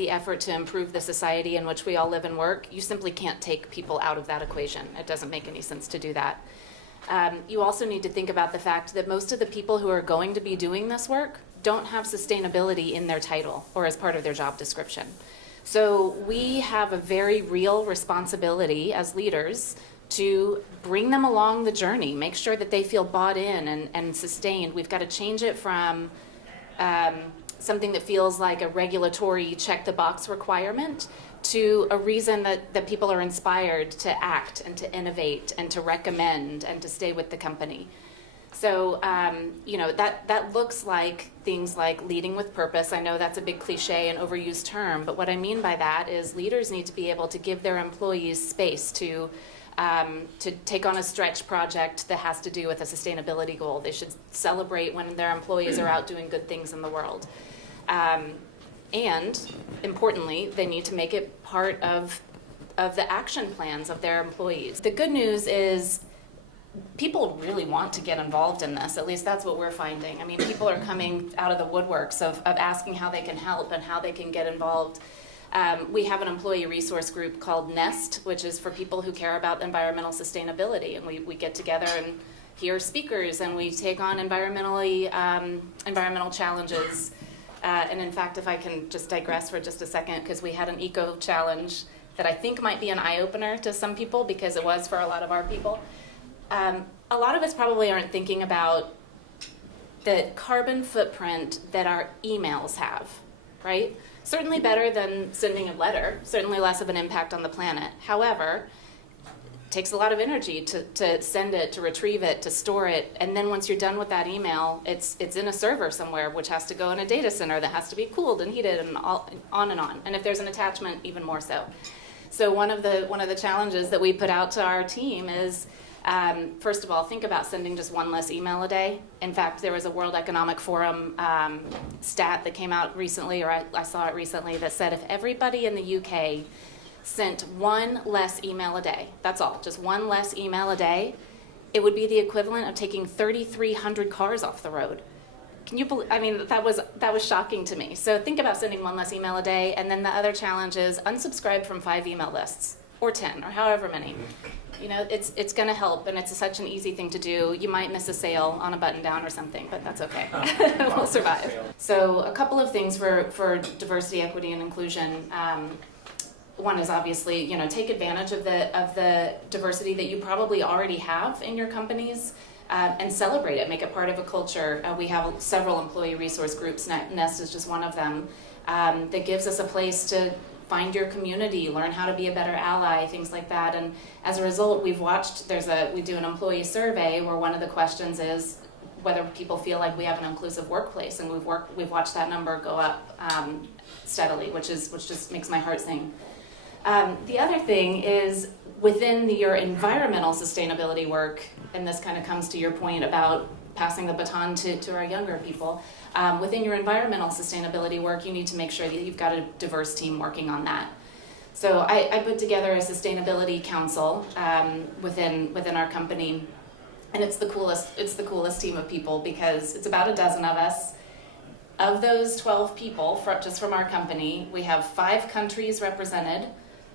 the effort to improve the society in which we all live and work, you simply can't take people out of that equation. It doesn't make any sense to do that. You also need to think about the fact that most of the people who are going to be doing this work don't have sustainability in their title or as part of their job description. So we have a very real responsibility as leaders to bring them along the journey, make sure that they feel bought in and sustained. We've got to change it from something that feels like a regulatory check-the-box requirement to a reason that people are inspired to act and to innovate and to recommend and to stay with the company. So, that looks like things like leading with purpose. I know that's a big cliche and overused term, but what I mean by that is leaders need to be able to give their employees space to take on a stretch project that has to do with a sustainability goal. They should celebrate when their employees are out doing good things in the world. And importantly, they need to make it part of the action plans of their employees. The good news is people really want to get involved in this. At least that's what we're finding. I mean, people are coming out of the woodworks of asking how they can help and how they can get involved. We have an employee resource group called NEST, which is for people who care about environmental sustainability. And we get together and hear speakers, and we take on environmental challenges. And in fact, if I can just digress for just a second, because we had an eco challenge that I think might be an eye-opener to some people, because it was for a lot of our people. A lot of us probably aren't thinking about the carbon footprint that our emails have, right? Certainly better than sending a letter, certainly less of an impact on the planet. However, it takes a lot of energy to send it, to retrieve it, to store it, and then once you're done with that email, it's in a server somewhere, which has to go in a data center that has to be cooled and heated and on and on. And if there's an attachment, even more so. So one of the challenges that we put out to our team is, first of all, think about sending just one less email a day. In fact, there was a World Economic Forum stat that came out recently, or I saw it recently, that said if everybody in the UK sent one less email a day, that's all, just one less email a day, it would be the equivalent of taking 3,300 cars off the road. Can you believe? I mean, that was shocking to me. So think about sending one less email a day, and then the other challenge is unsubscribe from 5 email lists, or 10, or however many. You know, it's going to help, and it's such an easy thing to do. You might miss a sale on a button down or something, but that's okay. We'll survive. So a couple of things for diversity, equity, and inclusion. One is obviously, take advantage of the diversity that you probably already have in your companies, and celebrate it. Make it part of a culture. We have several employee resource groups. Nest is just one of them. That gives us a place to find your community, learn how to be a better ally, things like that. And as a result, we've watched, we do an employee survey where one of the questions is whether people feel like we have an inclusive workplace, and we've watched that number go up steadily, which just makes my heart sing. The other thing is within your environmental sustainability work, and this kind of comes to your point about passing the baton to our younger people. Within your environmental sustainability work, you need to make sure that you've got a diverse team working on that. So I put together a sustainability council within our company, and it's the coolest team of people, because it's about a dozen of us. Of those 12 people, just from our company, we have 5 countries represented,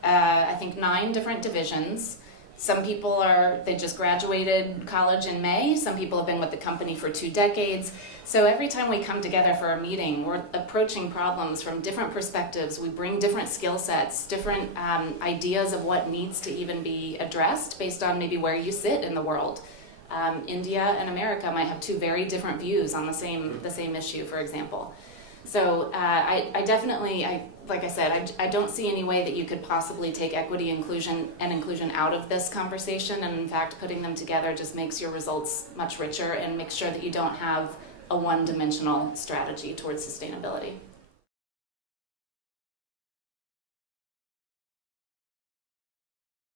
I think 9 different divisions. Some people they just graduated college in May. Some people have been with the company for 2 decades. So every time we come together for a meeting, we're approaching problems from different perspectives. We bring different skill sets, different ideas of what needs to even be addressed based on maybe where you sit in the world. India and America might have 2 very different views on the same issue, for example. So I definitely, like I said, I don't see any way that you could possibly take equity, inclusion out of this conversation. And in fact, putting them together just makes your results much richer and makes sure that you don't have a one-dimensional strategy towards sustainability.